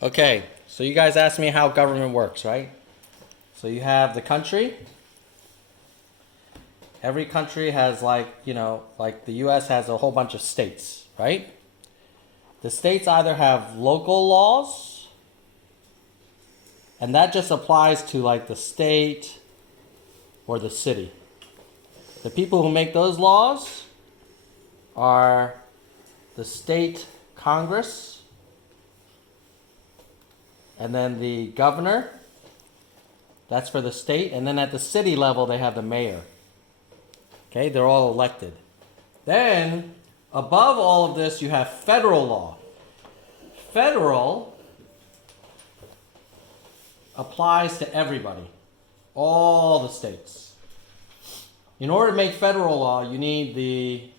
Okay, so you guys asked me how government works, right? So you have the country. Every country has like the US has a whole bunch of states, right? The states either have local laws, and that just applies to like the state or the city. The people who make those laws are the state Congress, and then the governor. That's for the state. And then at the city level, they have the mayor. Okay, they're all elected. Then, above all of this, you have federal law. Federal applies to everybody, all the states. In order to make federal law, you need the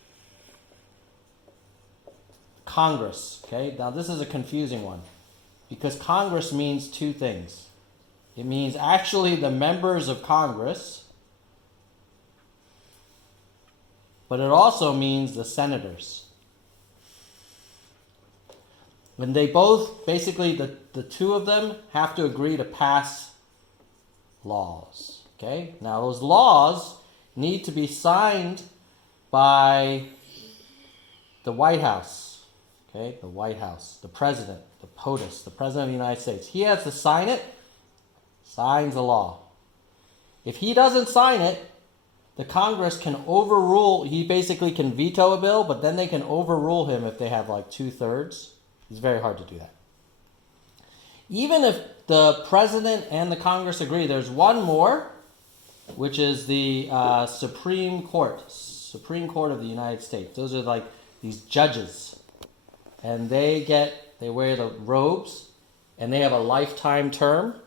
Congress. Okay, now this is a confusing one because Congress means two things. It means actually the members of Congress, but it also means the senators. When they both, basically the two of them have to agree to pass laws. Okay? Now those laws need to be signed by the White House. Okay? The White House, the president, the POTUS, the president of the United States. He has to sign it, signs the law. If he doesn't sign it, the Congress can overrule, he basically can veto a bill, but then they can overrule him if they have like 2/3. It's very hard to do that. Even if the president and the Congress agree, there's one more, which is the Supreme Court of the United States. Those are like these judges, and they wear the robes, and they have a lifetime term.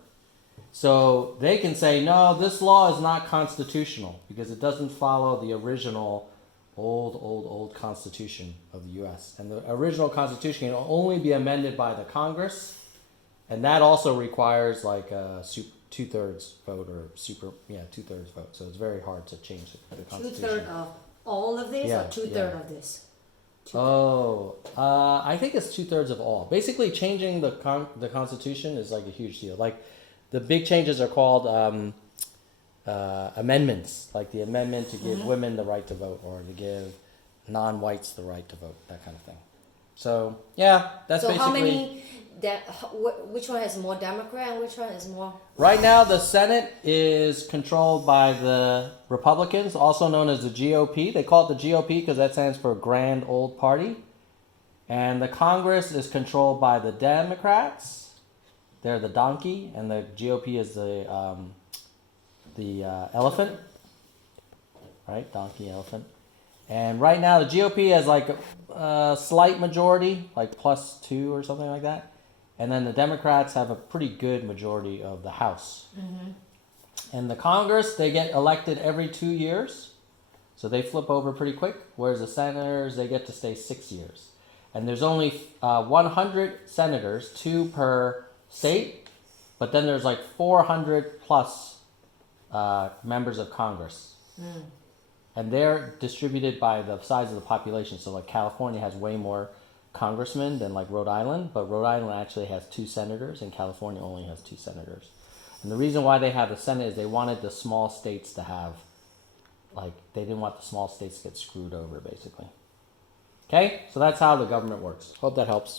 So they can say, no, this law is not constitutional because it doesn't follow the original old Constitution of the U.S. And the original Constitution can only be amended by the Congress, and that also requires like a 2/3 vote or 2/3 vote. So it's very hard to change the Constitution. 2/3 of all of this, Yeah, or 2/3 of this? I think it's 2/3 of all. Basically, changing the Constitution is like a huge deal. Like the big changes are called amendments, like the amendment to give women the right to vote or to give non-whites the right to vote, that kind of thing. So yeah, that's So basically. how many? Which one has more Democrat and which one has more? Right now, the Senate is controlled by the Republicans, also known as the GOP. They call it the GOP because that stands for Grand Old Party. And the Congress is controlled by the Democrats. They're the donkey, and the GOP is the elephant, right? Donkey, elephant. And right now, the GOP has like a slight majority, like +2 or something like that. And then the Democrats have a pretty good majority of the House. And the Congress, they get elected every 2 years. So they flip over pretty quick. Whereas the senators, they get to stay 6 years. And there's only 100 senators, 2 per state. But then there's like 400 plus members of Congress. And they're distributed by the size of the population. So like California has way more congressmen than like Rhode Island, but Rhode Island actually has 2 senators and California only has 2 senators. And the reason why they have the Senate is they wanted the small states to have, like, they didn't want the small states to get screwed over, basically. Okay, so that's how the government works. Hope that helps.